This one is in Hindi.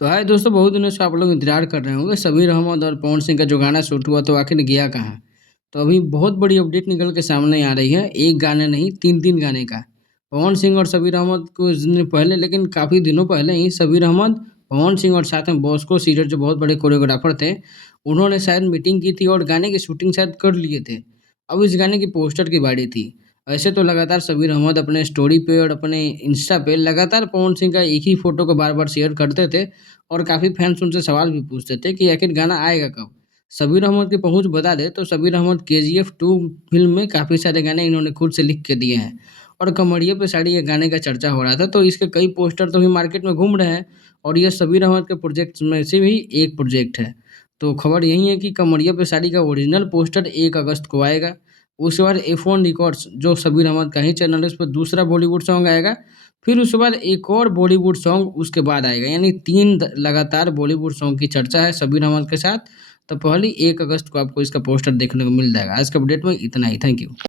तो हाय दोस्तों, बहुत दिनों से आप लोग इंतजार कर रहे होंगे सबीर अहमद और पवन सिंह का जो गाना शूट हुआ तो आखिर गया कहाँ। तो अभी बहुत बड़ी अपडेट निकल के सामने आ रही है, एक गाने नहीं तीन तीन गाने का। पवन सिंह और सबीर अहमद कुछ दिन पहले, लेकिन काफ़ी दिनों पहले ही सबीर अहमद, पवन सिंह और साथ में बॉस्को सीजर जो बहुत बड़े कोरियोग्राफर थे, उन्होंने शायद मीटिंग की थी और गाने की शूटिंग शायद कर लिए थे। अब इस गाने की पोस्टर की बारी थी। ऐसे तो लगातार सबीर अहमद अपने स्टोरी पे और अपने इंस्टा पे लगातार पवन सिंह का एक ही फोटो को बार बार शेयर करते थे और काफ़ी फैन्स उनसे सवाल भी पूछते थे कि आखिर गाना आएगा कब? शब्बीर अहमद की पहुँच बता दें तो शब्बीर अहमद केजीएफ 2 फ़िल्म में काफ़ी सारे गाने इन्होंने खुद से लिख के दिए हैं और कमरिया पे साड़ी ये गाने का चर्चा हो रहा था, तो इसके कई पोस्टर तो अभी मार्केट में घूम रहे हैं और ये शब्बीर अहमद के प्रोजेक्ट्स में से भी एक प्रोजेक्ट है। तो खबर यही है कि कमरिया पे साड़ी का ओरिजिनल पोस्टर 1 अगस्त को आएगा। उसके बाद एफ1 रिकॉर्ड्स जो शब्बीर अहमद का ही चैनल है, उस पे दूसरा बॉलीवुड सॉन्ग आएगा। फिर उसके बाद एक और बॉलीवुड सॉन्ग उसके बाद आएगा, यानी 3 लगातार बॉलीवुड सॉन्ग की चर्चा है शब्बीर अहमद के साथ। तो पहली 1 अगस्त को आपको इसका पोस्टर देखने को मिल जाएगा। आज के अपडेट में इतना ही। Thank you.